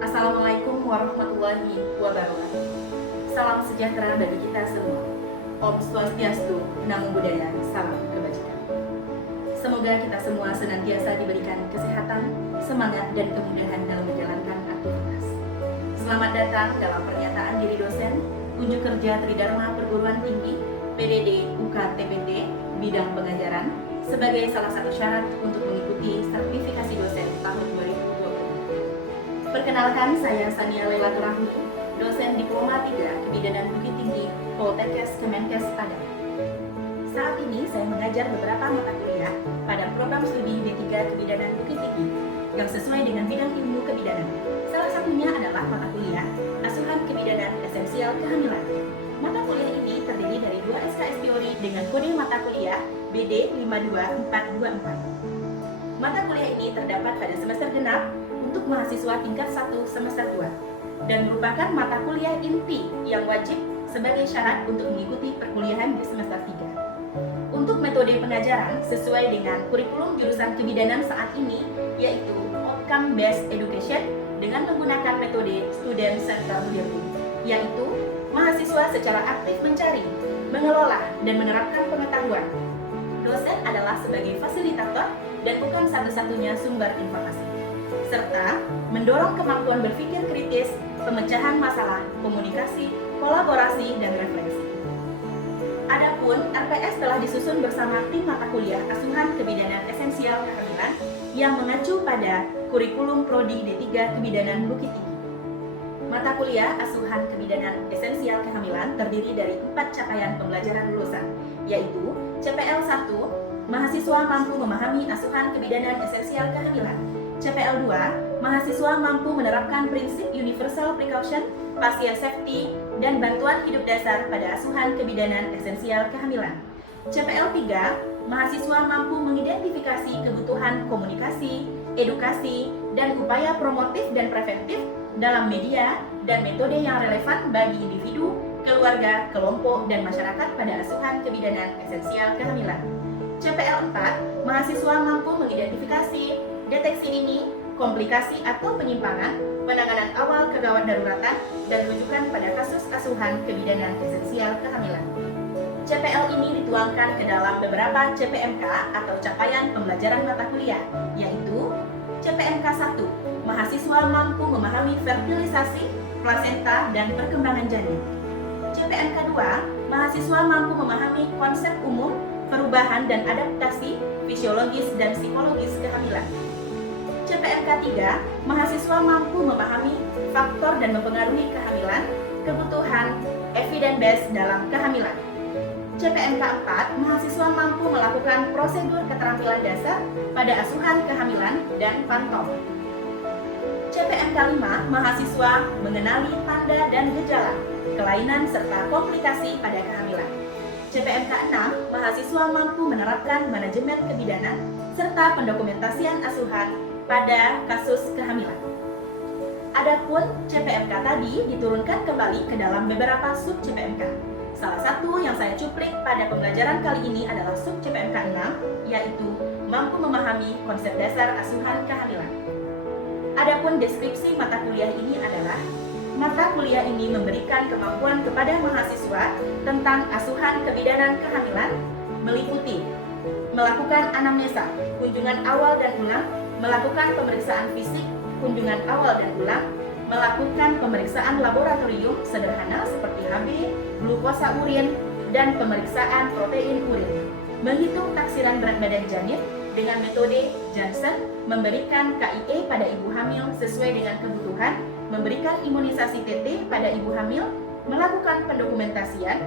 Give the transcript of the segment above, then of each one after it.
Assalamualaikum warahmatullahi wabarakatuh. Salam sejahtera bagi kita semua. Om Swastiastu, Namo Buddhaya, salam kebajikan. Semoga kita semua senantiasa diberikan kesehatan, semangat, dan kemudahan dalam menjalankan aktivitas. Selamat datang dalam pernyataan diri dosen Unjuk Kerja Tridharma Perguruan Tinggi PDD UKTPT bidang pengajaran sebagai salah satu syarat untuk mengikuti sertifikasi dosen tahun 2020. Perkenalkan, saya Sania Lela Turahmi, dosen Diploma 3 Kebidanan Bukit Tinggi Poltekkes Kemenkes Padang. Saat ini saya mengajar beberapa mata kuliah pada program studi D3 Kebidanan Bukit Tinggi yang sesuai dengan bidang ilmu kebidanan. Salah satunya adalah mata kuliah Asuhan Kebidanan Esensial Kehamilan. Mata kuliah ini terdiri dari 2 SKS teori dengan kode mata kuliah BD 52424. Mata kuliah ini terdapat pada semester genap untuk mahasiswa tingkat 1 semester 2 dan merupakan mata kuliah inti yang wajib sebagai syarat untuk mengikuti perkuliahan di semester 3. Untuk metode pengajaran sesuai dengan kurikulum jurusan kebidanan saat ini yaitu Outcome Based Education dengan menggunakan metode Student Centered Learning, yaitu mahasiswa secara aktif mencari, mengelola, dan menerapkan pengetahuan. Dosen adalah sebagai fasilitator dan bukan satu-satunya sumber informasi, serta mendorong kemampuan berpikir kritis, pemecahan masalah, komunikasi, kolaborasi, dan refleksi. Adapun RPS telah disusun bersama tim mata kuliah Asuhan Kebidanan Esensial Kehamilan yang mengacu pada kurikulum Prodi D3 Kebidanan Bukit Tinggi. Mata kuliah Asuhan Kebidanan Esensial Kehamilan terdiri dari 4 capaian pembelajaran lulusan, yaitu CPL 1, mahasiswa mampu memahami asuhan kebidanan esensial kehamilan. CPL 2, mahasiswa mampu menerapkan prinsip universal precaution, pasien safety, dan bantuan hidup dasar pada asuhan kebidanan esensial kehamilan. CPL 3, mahasiswa mampu mengidentifikasi kebutuhan komunikasi, edukasi, dan upaya promotif dan preventif dalam media dan metode yang relevan bagi individu, keluarga, kelompok, dan masyarakat pada asuhan kebidanan esensial kehamilan. CPL 4, mahasiswa mampu mengidentifikasi deteksi dini, komplikasi atau penyimpangan, penanganan awal kegawat daruratan, dan rujukan pada kasus asuhan kebidanan esensial kehamilan. CPL ini dituangkan ke dalam beberapa CPMK atau capaian pembelajaran mata kuliah, yaitu CPMK 1, mahasiswa mampu memahami fertilisasi, plasenta, dan perkembangan janin. CPMK 2, mahasiswa mampu memahami konsep umum, perubahan dan adaptasi, fisiologis dan psikologis kehamilan. CPMK 3, mahasiswa mampu memahami faktor dan mempengaruhi kehamilan, kebutuhan, evidence based dalam kehamilan. CPMK 4, mahasiswa mampu melakukan prosedur keterampilan dasar pada asuhan kehamilan dan pantau. CPMK 5, mahasiswa mengenali tanda dan gejala, kelainan serta komplikasi pada kehamilan. CPMK 6, mahasiswa mampu menerapkan manajemen kebidanan serta pendokumentasian asuhan pada kasus kehamilan. Adapun CPMK tadi diturunkan kembali ke dalam beberapa sub CPMK. Salah satu yang saya cuplik pada pembelajaran kali ini adalah sub CPMK 6, yaitu mampu memahami konsep dasar asuhan kehamilan. Adapun deskripsi mata kuliah ini adalah mata kuliah ini memberikan kemampuan kepada mahasiswa tentang asuhan kebidanan kehamilan, meliputi melakukan anamnesa, kunjungan awal dan ulang, melakukan pemeriksaan fisik, kunjungan awal dan ulang, melakukan pemeriksaan laboratorium sederhana seperti Hb, glukosa urin, dan pemeriksaan protein urin, menghitung taksiran berat badan janin dengan metode Johnson, memberikan KIE pada ibu hamil sesuai dengan kebutuhan, memberikan imunisasi TT pada ibu hamil, melakukan pendokumentasian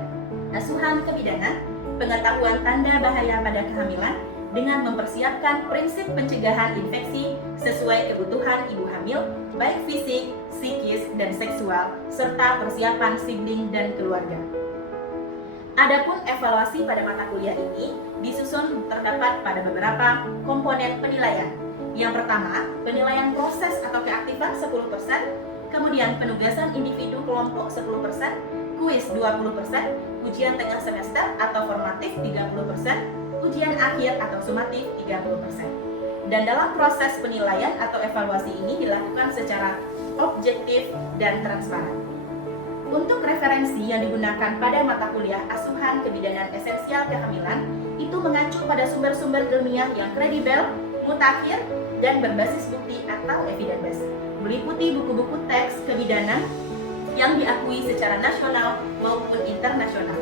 asuhan kebidanan, pengetahuan tanda bahaya pada kehamilan, dengan mempersiapkan prinsip pencegahan infeksi sesuai kebutuhan ibu hamil, baik fisik, psikis, dan seksual, serta persiapan sibling dan keluarga. Adapun evaluasi pada mata kuliah ini disusun terdapat pada beberapa komponen penilaian. Yang pertama, penilaian proses atau keaktifan 10%, kemudian penugasan individu kelompok 10%, kuis 20%, ujian tengah semester atau formatif 30%, ujian akhir atau sumatif 30%. Dan dalam proses penilaian atau evaluasi ini dilakukan secara objektif dan transparan. Untuk referensi yang digunakan pada mata kuliah asuhan kebidanan esensial kehamilan itu mengacu pada sumber-sumber ilmiah yang kredibel, mutakhir, dan berbasis bukti atau evidence-based, meliputi buku-buku teks kebidanan yang diakui secara nasional maupun internasional,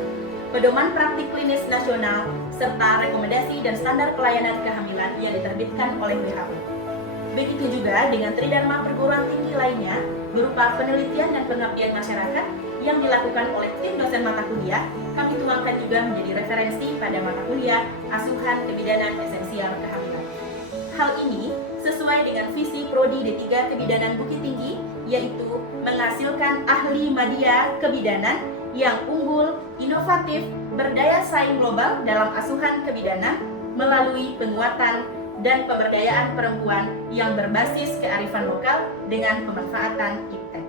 pedoman praktik klinis nasional, serta rekomendasi dan standar pelayanan kehamilan yang diterbitkan oleh WHO. Begitu juga dengan tridharma perguruan tinggi lainnya berupa penelitian dan pengabdian masyarakat yang dilakukan oleh tim dosen mata kuliah, kami tuangkan juga menjadi referensi pada mata kuliah asuhan kebidanan esensial kehamilan. Hal ini sesuai dengan visi Prodi D3 Kebidanan Bukit Tinggi, yaitu menghasilkan ahli media kebidanan yang unggul, inovatif, berdaya saing global dalam asuhan kebidanan melalui penguatan dan pemberdayaan perempuan yang berbasis kearifan lokal dengan pemanfaatan iptek.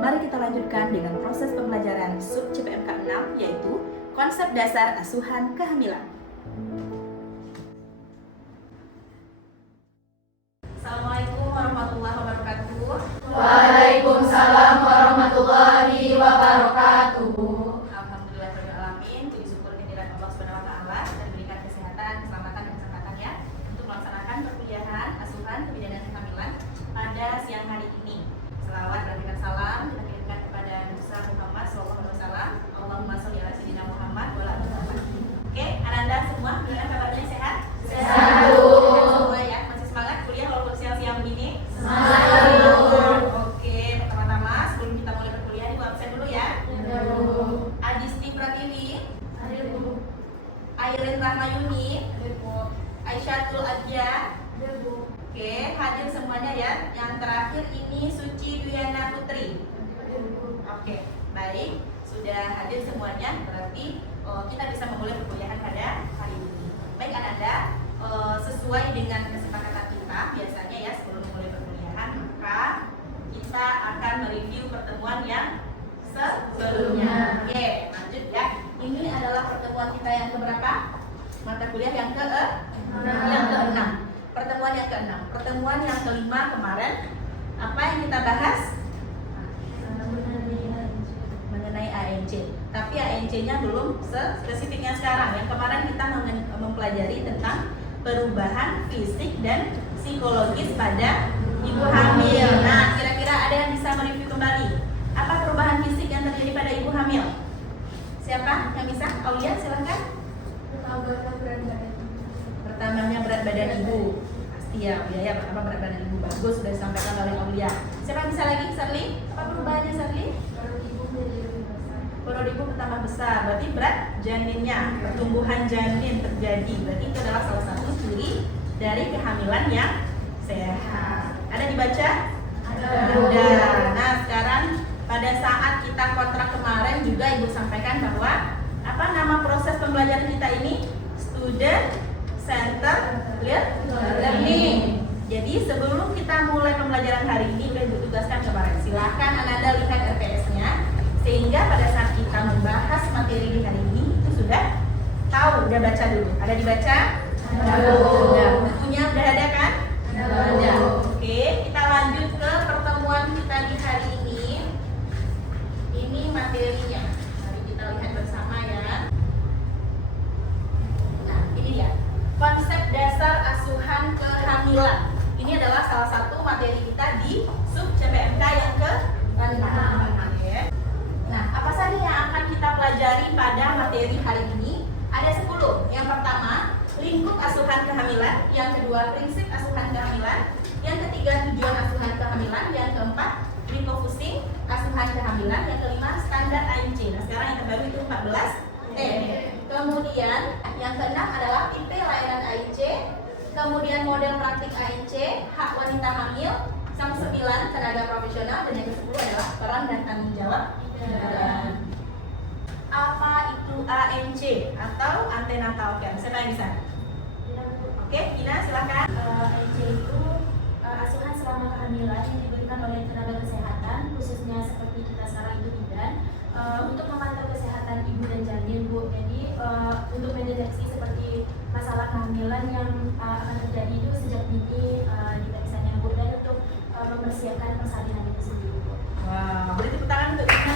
Mari kita lanjutkan dengan proses pembelajaran sub CPMK 6, yaitu konsep dasar asuhan kehamilan. Assalamualaikum warahmatullahi wabarakatuh. Waalaikumsalam warahmatullahi wabarakatuh. Alhamdulillahirrahmanirrahim. Puji syukur kehadirat Allah Subhanahu wa taala dan berikan kesehatan, keselamatan dan kesempatan ya untuk melaksanakan perkuliahan asuhan kebidanan kehamilan pada siang hari ini. Selawat dan berikan salam kita kirimkan kepada Nabi Muhammad SAW. Allahumma sholli ala sayyidina Muhammad wa ala ali Muhammad. Oke, Ananda semua, gimana kabarnya, sehat? Sehat. Semua ya, masih semangat kuliah walaupun siang-siang begini? Semangat. Oke, pertama-tama sebelum kita mulai berkuliah ibu absen dulu ya. Adisti Pratiwi, Airin Rahmayuni, Aisyatul Adja. Oke, hadir semuanya ya. Yang terakhir ini Suci Duyana Putri. Oke, baik. Sudah hadir semuanya, berarti kita bisa memulai perkuliahan pada hari ini. Baik Ananda, sesuai dengan kesepakatan kita biasanya ya sebelum memulai perkuliahan, maka kita akan mereview pertemuan yang sebelumnya. Oke, lanjut ya. Ini adalah pertemuan kita yang keberapa? Mata kuliah yang ke-6. Pertemuan yang ke-6. Pertemuan yang ke-5 kemarin apa yang kita bahas? Mengenai ANC. Tapi ANC-nya belum spesifiknya sekarang. Yang kemarin kita mempelajari tentang perubahan fisik dan psikologis pada ibu hamil. Nah, kira-kira ada yang bisa mereview kembali? Apa perubahan fisik yang terjadi pada ibu hamil? Siapa yang bisa? Aulia, silakan. Bertambahnya berat badan ibu. Pasti ya, Aulia ya. Pertama berat badan ibu bagus sudah disampaikan oleh Aulia. Siapa yang bisa lagi? Sarli? Apa perubahannya Sarli? Perut ibu bertambah besar. Berarti berat janinnya, pertumbuhan janin terjadi. Berarti itu adalah salah satu ciri dari kehamilan yang sehat. Ada dibaca? Ada. Nah, sekarang pada saat kita kontrak kemarin juga ibu sampaikan bahwa apa nama proses pembelajaran kita ini? Student Center Learning. Jadi sebelum kita mulai pembelajaran hari ini udah ditugaskan kemarin. Silahkan Ananda lihat RPS-nya sehingga pada saat kita membahas materi di hari ini itu sudah tahu, udah baca dulu. Ada dibaca? Sudah. Bukunya udah ada kan? Ada. Oke, kita lanjut ke pertemuan kita di hari ini. Ini materinya. Mari kita lihat bersama ya. Nah, ini dia. Konsep dasar asuhan kehamilan. Ini adalah salah satu materi kita di sub CPMK yang ke-6. Nah, apa saja yang akan kita pelajari pada materi hari ini? Ada 10. Yang pertama, lingkup asuhan kehamilan. Yang kedua, prinsip asuhan kehamilan. Yang ketiga, tujuan asuhan kehamilan. Yang keempat, refocusing asuhan kehamilan. Yang kelima, standar ANC. Nah, sekarang yang terbaru itu 14. Kemudian, yang keenam adalah IP layanan ANC. Kemudian model praktik ANC, hak wanita hamil. Yang 9, tenaga profesional. Dan yang ke-10 adalah peran dan tanggung jawab. Apa itu ANC atau antenatal care. Siapa yang bisa? Oke, Gina silakan. ANC itu asuhan selama kehamilan yang diberikan oleh tenaga kesehatan, khususnya seperti kita sekarang itu bidan, untuk memantau kesehatan ibu dan janin, Bu. Jadi untuk mendeteksi seperti masalah kehamilan yang akan terjadi itu sejak dini diperiksanya, Bu, dan untuk mempersiapkan persalinan itu sendiri, Bu. Wah, boleh tepuk tangan untuk Gina.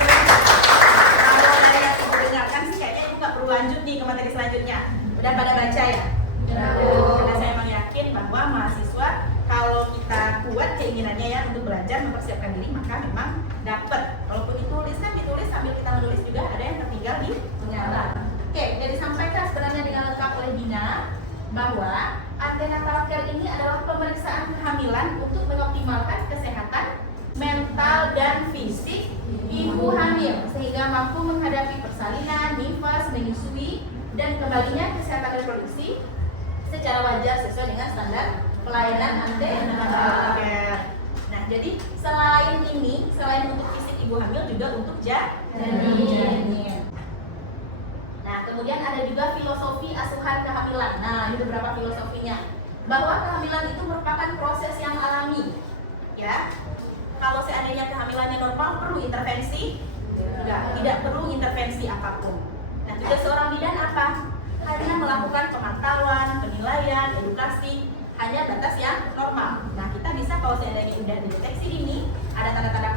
Kalau dari yang ibu dengarkan sih kayaknya ibu nggak perlu lanjut nih ke materi selanjutnya. Udah pada baca ya? Karena saya memang yakin bahwa mahasiswa kalau kita kuat keinginannya ya untuk belajar mempersiapkan diri, maka memang dapat. Walaupun ditulis kan ditulis sambil kita menulis juga ada yang tertinggal di nyala. Oke, jadi disampaikan sebenarnya dengan lengkap oleh Dina bahwa antenatal care ini adalah pemeriksaan kehamilan untuk mengoptimalkan kesehatan mental dan fisik ibu hamil sehingga mampu menghadapi persalinan, nifas, menyusui dan kembalinya kesehatan reproduksi secara wajar sesuai dengan standar pelayanan antenatal care. Nah, jadi selain ini, selain untuk fisik ibu hamil juga untuk janin. Nah, kemudian ada juga filosofi asuhan kehamilan. Nah, ini beberapa filosofinya. Bahwa kehamilan itu merupakan proses yang alami. Ya. Kalau seandainya kehamilannya normal, perlu intervensi? Tidak perlu intervensi apapun. Nah, tugas seorang bidan apa? Hanya melakukan pemantauan, penilaian, edukasi, hanya batas yang normal. Nah, kita bisa kalau seandainya sudah dideteksi dini, ada tanda-tanda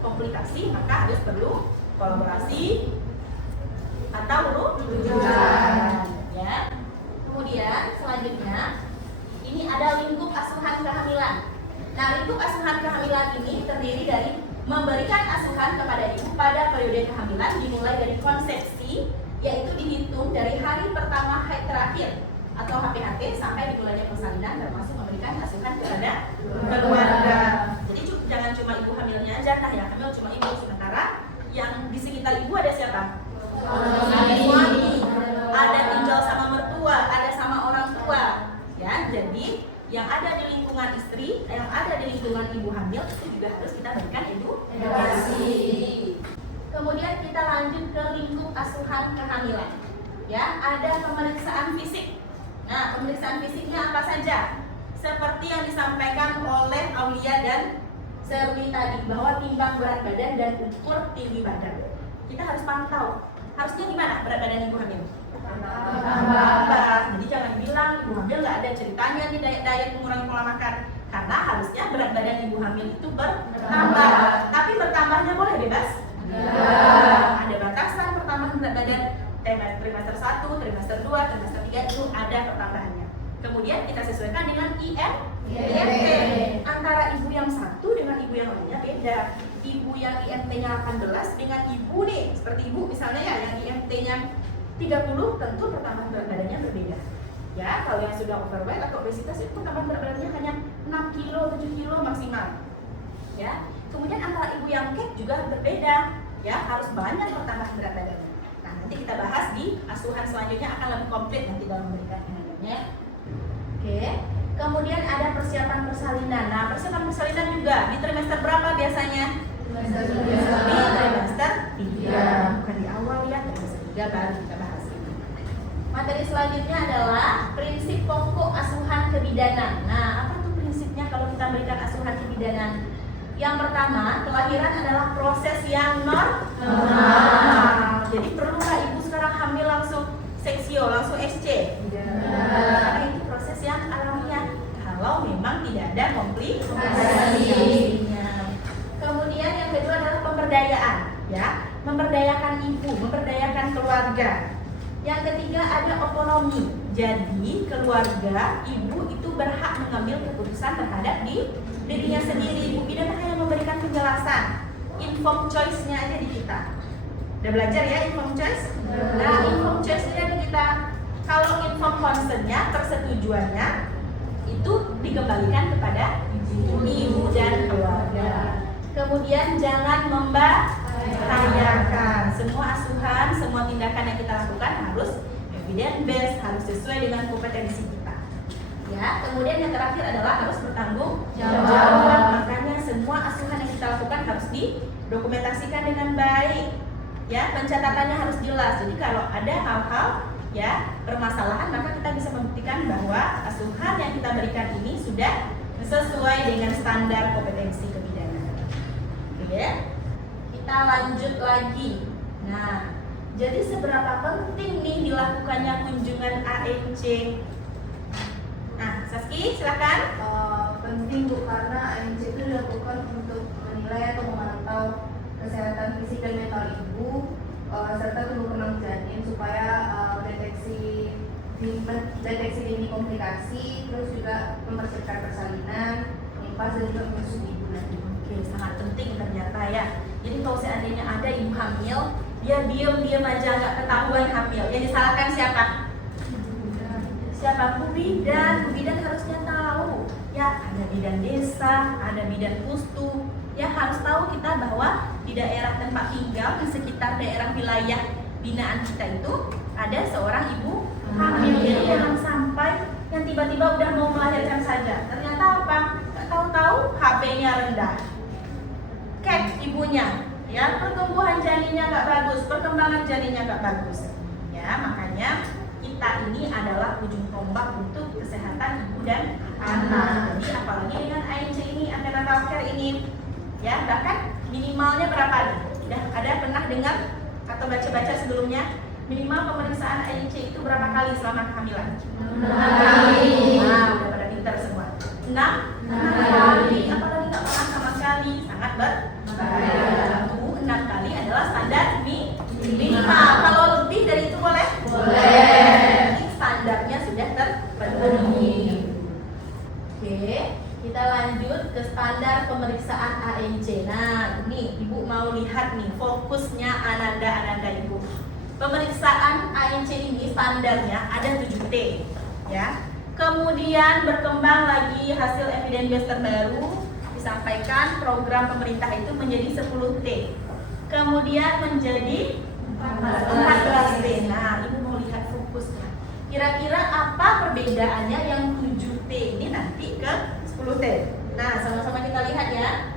komplikasi, maka harus perlu kolaborasi atau rujukan. Ya. Kemudian selanjutnya, ini ada lingkup asuhan kehamilan. Nah, lingkup asuhan kehamilan ini terdiri dari memberikan asuhan kepada ibu pada periode kehamilan dimulai dari konsepsi, yaitu dihitung dari hari pertama haid terakhir atau HPHT sampai dimulainya persalinan, termasuk memberikan asuhan kepada keluarga. Jadi jangan cuma ibu hamilnya aja, nah yang hamil cuma ibu, sementara yang di sekitar ibu ada siapa? Suami, ada tinggal sama mertua, ada sama orang tua. Ya, jadi yang ada di lingkungan istri, yang ada di lingkungan ibu hamil itu juga harus kita berikan edukasi. Kemudian kita lanjut ke lingkup asuhan kehamilan. Ya, ada pemeriksaan fisik. Nah, pemeriksaan fisiknya apa saja? Seperti yang disampaikan oleh Aulia dan Serwi tadi, bahwa timbang berat badan dan ukur tinggi badan. Kita harus pantau. Harusnya gimana berat badan ibu hamil? Jadi jangan bilang ibu hamil nggak ada ceritanya di diet mengurangi pola makan. Karena harusnya berat badan ibu hamil itu bertambah. Tapi bertambahnya boleh bebas? Ada batasan pertambahan berat badan. Trimester 1, trimester 2, trimester 3 itu ada pertambahannya. Kemudian kita sesuaikan dengan IMT. Antara ibu yang satu dengan ibu yang lainnya beda. Ibu yang IMT-nya 18 dengan ibu nih, seperti ibu misalnya ya, yang IMT-nya 30, tentu pertambahan berat badannya berbeda. Ya, kalau yang sudah overweight atau obesitas itu pertambahan berat badannya hanya 6 kilo, 7 kilo maksimal. Ya, kemudian antara ibu yang kek juga berbeda. Ya, harus banyak pertambahan berat badannya. Nah, nanti kita bahas di asuhan selanjutnya, akan lebih komplit nanti dalam memberikan penanganannya. Oke, kemudian ada persiapan persalinan. Nah, persiapan persalinan juga di trimester berapa biasanya? Di trimester 3, bukan di awal ya, trimester 3 baru kita bahas ini. Materi selanjutnya adalah prinsip pokok asuhan kebidanan. Nah, apa tuh prinsipnya kalau kita berikan asuhan kebidanan? Yang pertama, kelahiran adalah proses yang normal. Jadi perlulah ibu sekarang hamil langsung seksio, langsung SC? Karena itu proses yang alamiah. Kalau memang tidak ada komplikasi. Kemudian yang kedua adalah pemberdayaan, ya, memberdayakan ibu, memberdayakan keluarga. Yang ketiga ada otonomi. Jadi keluarga ibu itu berhak mengambil keputusan terhadap dirinya sendiri. Ibu bidan hanya memberikan penjelasan, informed choice-nya aja di kita. Udah belajar ya informed choice? Nah, informed choice-nya di kita. Kalau informed consent-nya, persetujuannya itu dikembalikan kepada ibu dan keluarga. Kemudian jangan membahayakan. Semua asuhan, semua tindakan yang kita lakukan harus evidence based, harus sesuai dengan kompetensi kita. Ya, kemudian yang terakhir adalah harus bertanggung jawab. Makanya semua asuhan yang kita lakukan harus didokumentasikan dengan baik. Ya, pencatatannya harus jelas. Jadi kalau ada hal-hal ya permasalahan, maka kita bisa membuktikan bahwa asuhan yang kita berikan ini sudah sesuai dengan standar kompetensi kebidanan. Oke ya? Kita lanjut lagi. Nah, jadi seberapa penting nih dilakukannya kunjungan ANC? Nah, Saski, silakan. Penting Bu, karena ANC itu dilakukan untuk menilai atau memantau kesehatan fisik dan mental ibu serta tumbuh kembang janin supaya deteksi dini komplikasi, terus juga mempersiapkan persalinan, nimpas dan juga menyusui ibu nanti. Oke, sangat penting ternyata ya. Jadi kalau seandainya ada ibu hamil, dia diam aja nggak ketahuan hamil, yang disalahkan siapa? Siapa? Bu bidan. Bu bidan harusnya tahu. Ya, ada bidan desa, ada bidan pustu. Ya, harus tahu kita bahwa di daerah tempat tinggal, di sekitar daerah wilayah binaan kita itu ada seorang ibu hamil. Jadi jangan sampai yang tiba-tiba udah mau melahirkan saja, ternyata apa? Nggak tahu-tahu HP-nya rendah, cek ibunya, ya pertumbuhan janinnya nggak bagus, perkembangan janinnya nggak bagus. Ya, makanya kita ini adalah ujung tombak untuk kesehatan ibu dan anak. Jadi apalagi dengan ANC ini, antenatal care ini, ya bahkan minimalnya berapa nih? Udah ada pernah dengar atau baca-baca sebelumnya? Minimal pemeriksaan ANC itu berapa kali selama kehamilan? 6 kali. Nah, udah pada pintar semua. 6 kali. Apalagi nggak pernah sama sekali, sangat berbahaya. 6 kali adalah standar minimal. Kalau lebih dari itu boleh? Boleh. Ini standarnya sudah terpenuhi. Oke, kita lanjut ke standar pemeriksaan ANC. Nah, ini ibu mau lihat nih fokusnya ananda ibu. Pemeriksaan ANC ini standarnya ada 7T, ya. Kemudian berkembang lagi hasil evidence base terbaru, disampaikan program pemerintah itu menjadi 10T. Kemudian menjadi 14T. Nah, ibu mau lihat fokusnya. Kira-kira apa perbedaannya yang 7T ini nanti ke 10T? Nah, sama-sama kita lihat ya.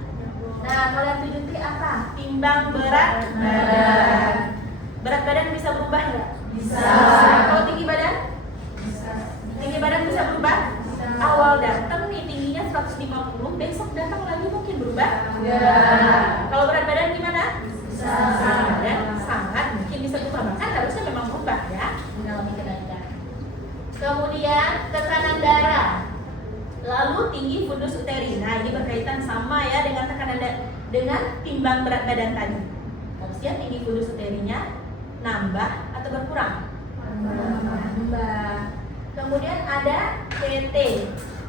Nah, kalau yang 7T apa? Timbang berat badan. Berat badan bisa berubah nggak? Bisa. Kalau tinggi badan? Bisa. Tinggi badan bisa berubah? Bisa. Awal datang nih tingginya 150, besok datang lagi mungkin berubah? Ya. Kalau berat badan gimana? Bisa. Sangat mungkin bisa berubah, bahkan harusnya memang berubah ya, mengalami kenaikan. Kemudian tekanan darah, lalu tinggi fundus uteri. Nah, ini berkaitan sama ya dengan tekanan dengan timbang berat badan tadi. Harusnya tinggi fundus uterinya nambah atau berkurang? Nambah. Kemudian ada TT,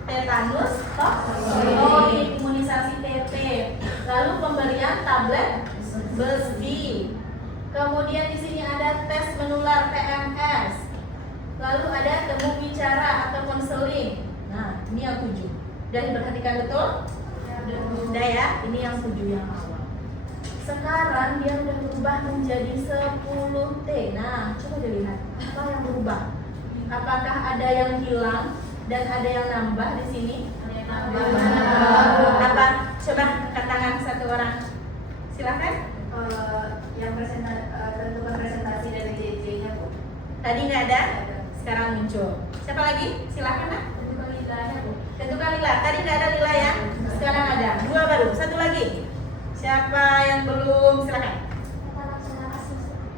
tetanus toxoid, imunisasi TT. Lalu pemberian tablet besi. Kemudian di sini ada tes menular PMS. Lalu ada temu bicara atau konseling. Nah, ini yang 7. Udah diperhatikan betul? Udah ya, ini yang 7 yang awal. Sekarang dia udah berubah menjadi 10T. Nah, coba dilihat apa yang berubah. Apakah ada yang hilang dan ada yang nambah di sini? Ada yang nambah. Apa? Coba angkat tangan satu orang. Silakan. Yang tentukan presentasi dari JJ-nya Bu. Tadi nggak ada, sekarang muncul. Siapa lagi? Silakan lah. Tentukan lidahnya Bu. Tentukan lila. Tadi nggak ada lila ya. Sekarang ada. 2 baru. Satu lagi. Siapa yang belum? Silakan.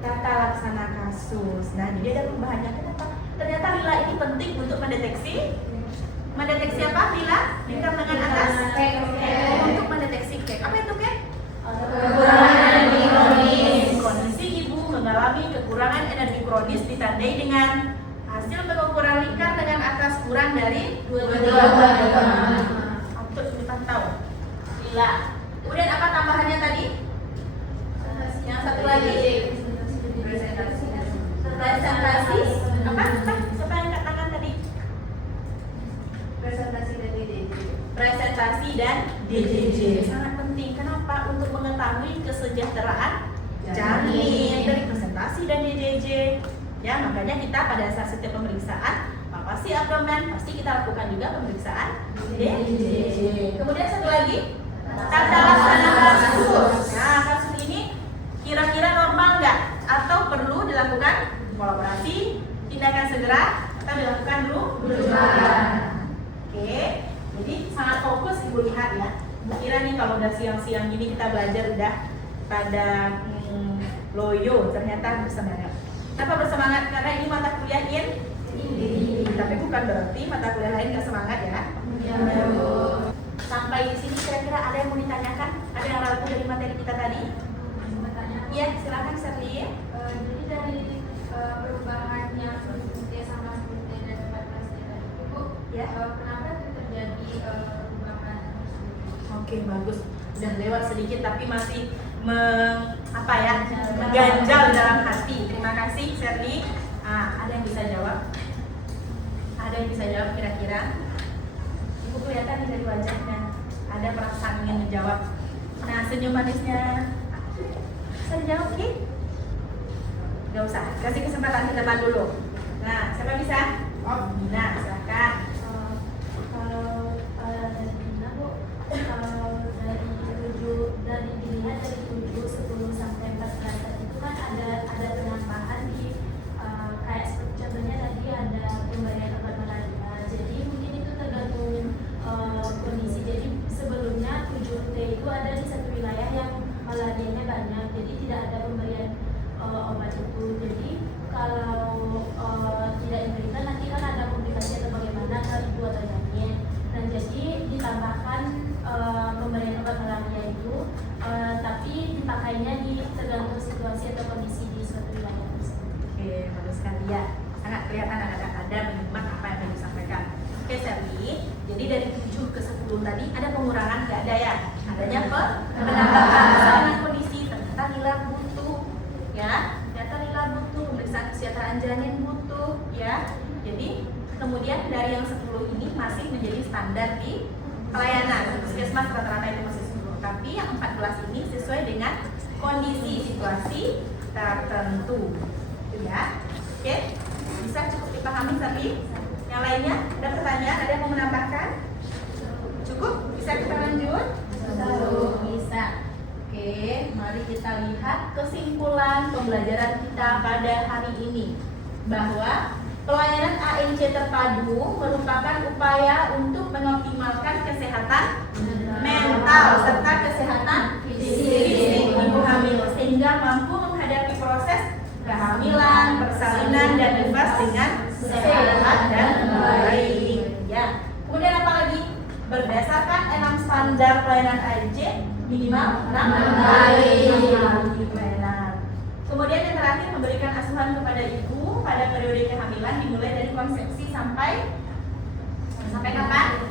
Tata laksana kasus. Nah, jadi ada perubahannya. Kenapa? Ternyata lila ini penting untuk mendeteksi apa? Lila dikarenakan atas untuk mendeteksi kek. Apa itu kek? Kekurangan energi kronis. Kondisi ibu mengalami kekurangan energi kronis ditandai dengan hasil pengukuran lingkar dengan atas kurang dari 2 output dipantau. Lila. Kemudian apa tambahannya tadi? Yang satu lagi presentasi. Apa? Siapa yang angkat tangan tadi? Presentasi dan DJJ. Presentasi dan DJJ sangat penting. Kenapa? Untuk mengetahui kesejahteraan janin dari presentasi dan DJJ. Ya, makanya kita pada saat setiap pemeriksaan palpasi abdomen pasti kita lakukan juga pemeriksaan DJJ. Kemudian satu lagi tata laksana kasus. Nah, kasus ini kira-kira normal nggak? atau perlu dilakukan kolaborasi, tindakan segera, atau dilakukan perubahan. Oke, jadi sangat fokus Ibu lihat ya. Ibu kira nih kalau udah siang-siang gini kita belajar udah pada loyo, ternyata bersemangat. Kenapa bersemangat? Karena ini mata kuliah ini. Tapi bukan berarti mata kuliah lain nggak semangat ya. Sampai di sini kira-kira ada yang mau ditanyakan? Ada yang ragu dari materi kita tadi? Iya, silakan Serli. Jadi dari perubahan yang D sama D dan 14D tadi itu Bu, Ya. kenapa itu terjadi perubahan tersebut? Oke, bagus. Udah lewat sedikit tapi masih mengganjal dalam hati. Terima kasih Serli. Ada yang bisa jawab? Ada yang bisa jawab kira-kira? Ibu kelihatan nih dari wajahnya ada perasaan ingin menjawab. Nah, senyum manisnya bisa dijawab Ki? Gak usah, kasih kesempatan ke depan dulu. Nah, siapa bisa? Oh, Bina, silakan. Kalau dari Bina Bu, dari dilihat dari 7, 10 sampai 14 itu kan ada penambahan di kayak seperti contohnya tadi ada pemberian obat malaria. Jadi mungkin itu tergantung kondisi. Jadi sebelumnya 7T itu ada di satu wilayah yang malarianya banyak, jadi tidak ada pemberian obat itu. Jadi kalau tidak diberikan nanti kan ada komplikasi atau bagaimana ke ibu atau janin. Nah jadi ditambahkan pemberian obat malaria itu, tapi dipakainya di tergantung situasi atau kondisi di suatu wilayah tersebut. Oke, bagus sekali ya. Sangat kelihatan ada menyimak apa yang disampaikan. Oke, Serli. Jadi dari 7 ke 10 tadi ada pengurangan nggak ada ya? Adanya penambahan dengan kondisi ternyata Lila butuh, ya. Ternyata Lila butuh pemeriksaan kesejahteraan janin butuh, ya. Jadi kemudian dari yang 10 ini masih menjadi standar di pelayanan. Puskesmas rata-rata itu masih 10. Tapi yang 14 ini sesuai dengan kondisi situasi tertentu, ya. Oke, bisa cukup dipahami tapi yang lainnya ada pertanyaan, ada yang mau menambahkan? Cukup? Bisa kita lanjut? Bisa. Oke, mari kita lihat kesimpulan pembelajaran kita pada hari ini, bahwa pelayanan ANC terpadu merupakan upaya untuk mengoptimalkan kesehatan mental serta kesehatan fisik ibu hamil sehingga mampu menghadapi proses kehamilan, persalinan, dan nifas dengan sehat dan baik. Ya. Kemudian apa lagi? Berdasarkan 6 standar pelayanan ANC minimal 6 kali pelayanan. Kemudian yang terakhir memberikan asuhan kepada ibu pada periode kehamilan dimulai dari konsepsi sampai kapan?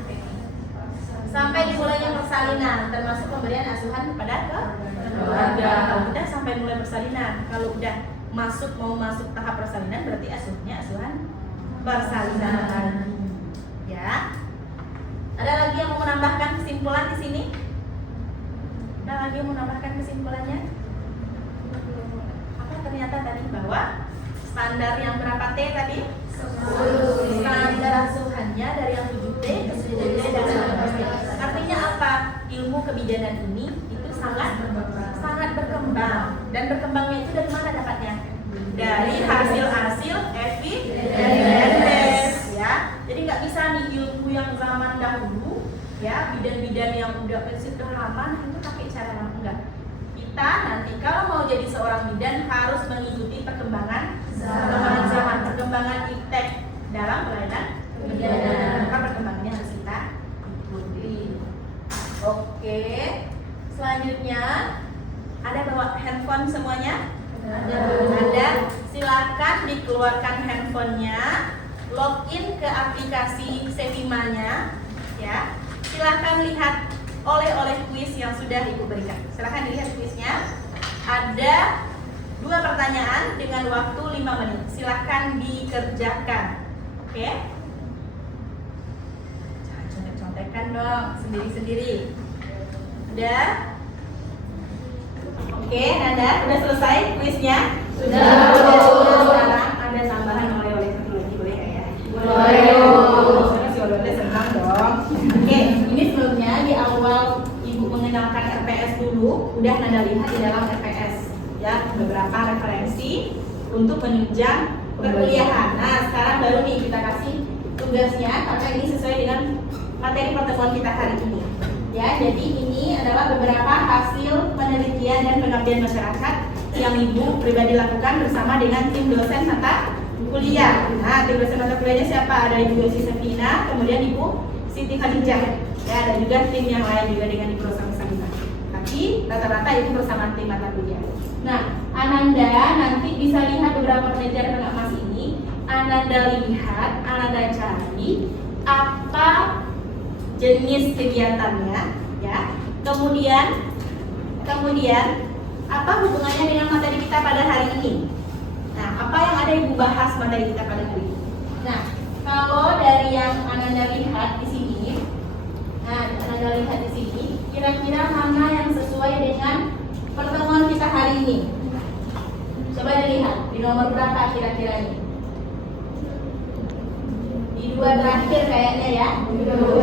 Sampai dimulainya persalinan, termasuk pemberian asuhan kepada keluarga. Kalau udah sampai mulai persalinan, kalau udah mau masuk tahap persalinan berarti asuhannya asuhan persalinan. Ya. Ada lagi yang mau menambahkan kesimpulan di sini? Ada lagi yang mau menambahkan kesimpulannya? Apa ternyata tadi bahwa standar yang berapa T tadi? 10. Standar asuhannya dari yang 7T ke 10T dan 14T. Artinya apa? Ilmu kebidanan ini itu sangat berkembang, dan berkembangnya itu dari mana dapatnya? Dari hasil-hasil evidence, ya. Jadi nggak bisa nih ilmu yang zaman dahulu, ya, bidan-bidan yang udah lama itu pakai cara yang enggak. Kita nanti kalau mau jadi seorang bidan harus mengikuti perkembangan zaman, perkembangan iptek dalam pelayanan kebidanan. Maka perkembangannya harus kita ikuti. Oke, selanjutnya ada bawa handphone semuanya? Ada. Silakan dikeluarkan handphonenya, login ke aplikasi Sevimanya, ya. Silakan lihat oleh kuis yang sudah Ibu berikan. Silakan dilihat kuisnya. Ada 2 pertanyaan dengan waktu 5 menit. Silakan dikerjakan. Oke? Jangan contek-contekan dong, sendiri-sendiri. Udah? Oke, Nanda, udah selesai kuisnya? Sudah. Sekarang ada tambahan oleh-oleh satu lagi, boleh nggak ya? Boleh. Karena si oleh-oleh senang dong. Oke, ini sebelumnya di awal Ibu mengenalkan RPS dulu, udah Nanda lihat di dalam RPS, ya, beberapa referensi penunjang perkuliahan. Nah, sekarang baru nih kita kasih tugasnya karena ini sesuai dengan materi pertemuan kita hari ini. Ya, jadi ini adalah beberapa hasil penelitian dan pengabdian masyarakat yang Ibu pribadi lakukan bersama dengan tim dosen mata kuliah. Nah, tim dosen mata kuliahnya siapa? Ada Ibu Yosi Safina, kemudian Ibu Siti Khadijah. Ya, ada juga tim yang lain juga dengan Ibu Rosa Salina. Tapi rata-rata itu bersama tim mata kuliah. Nah, Ananda nanti bisa lihat beberapa penelitian Kang Mas ini. Ananda lihat, Ananda cari apa jenis kegiatannya, ya. Kemudian apa hubungannya dengan materi kita pada hari ini? Nah, apa yang ada Ibu bahas materi kita pada hari ini? Nah, kalau dari yang Ananda lihat di sini, kira-kira mana yang sesuai dengan pertemuan kita hari ini? Coba dilihat di nomor berapa kira-kira ini? Di dua terakhir kayaknya ya.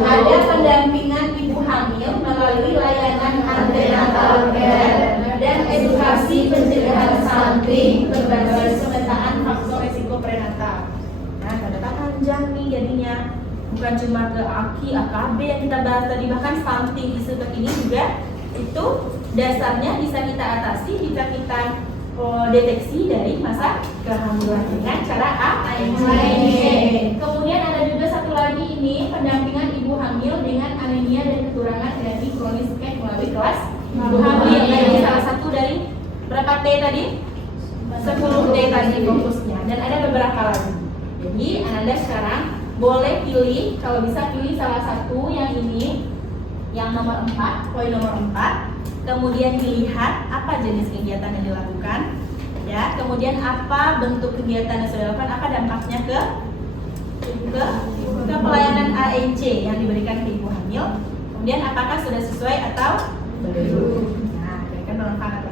Ada pendampingan ibu hamil melalui layanan antenatal care dan edukasi pencegahan stunting berbasis pemetaan faktor risiko prenatal. Nah, ternyata panjang nih jadinya. Bukan cuma ke AKI, AKB yang kita bahas tadi, bahkan stunting isu terkini juga itu dasarnya bisa kita atasi jika kita deteksi dari masa kehamilan dengan cara ANC. Kemudian ada juga satu lagi ini pendampingan ibu hamil dengan anemia dan kekurangan energi kronis melalui kelas ibu hamil. Ini salah satu dari berapa T tadi? 10 T tadi fokusnya, dan ada beberapa lagi. Jadi Ananda sekarang boleh pilih, kalau bisa pilih salah satu yang ini, yang nomor 4, poin nomor 4. Kemudian dilihat apa jenis kegiatan yang dilakukan, ya. Kemudian apa bentuk kegiatan yang sudah dilakukan, apa dampaknya ke pelayanan ANC yang diberikan ke ibu hamil. Kemudian apakah sudah sesuai atau belum. Nah, berikan bermanfaat.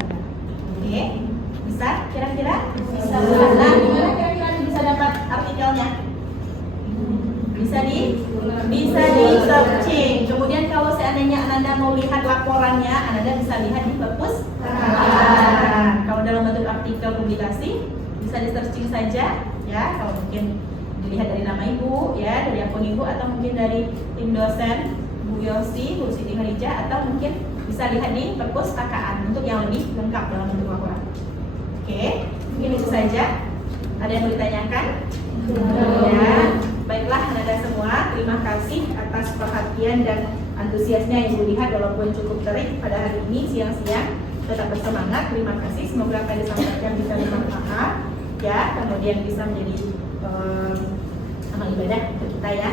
Oke, bisa kira-kira? Bisa. Nah, gimana kira-kira bisa dapat artikelnya? Bisa di searching. Kemudian kalau seandainya Ananda mau lihat laporannya, Ananda bisa lihat di perpus. Kalau dalam bentuk artikel publikasi bisa di searching saja, ya. Kalau mungkin dilihat dari nama ibu, ya, dari akun ibu, atau mungkin dari tim dosen Bu Yosi, Bu Siti Khadijah, atau mungkin bisa lihat di perpustakaan untuk yang lebih lengkap dalam bentuk laporan. Oke, mungkin itu saja. Ada yang mau ditanyakan? Ya. Baiklah Ananda semua, terima kasih atas perhatian dan antusiasnya yang Ibu lihat walaupun cukup terik pada hari ini siang-siang. Tetap bersemangat, terima kasih. Semoga apa yang disampaikan bisa bermanfaat, ya, kemudian bisa menjadi amal ibadah untuk kita, ya.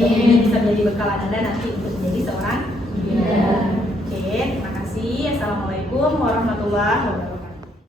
Ini bisa menjadi bekal Ananda nanti untuk menjadi seorang ibadah. Oke, terima kasih. Assalamualaikum warahmatullahi wabarakatuh.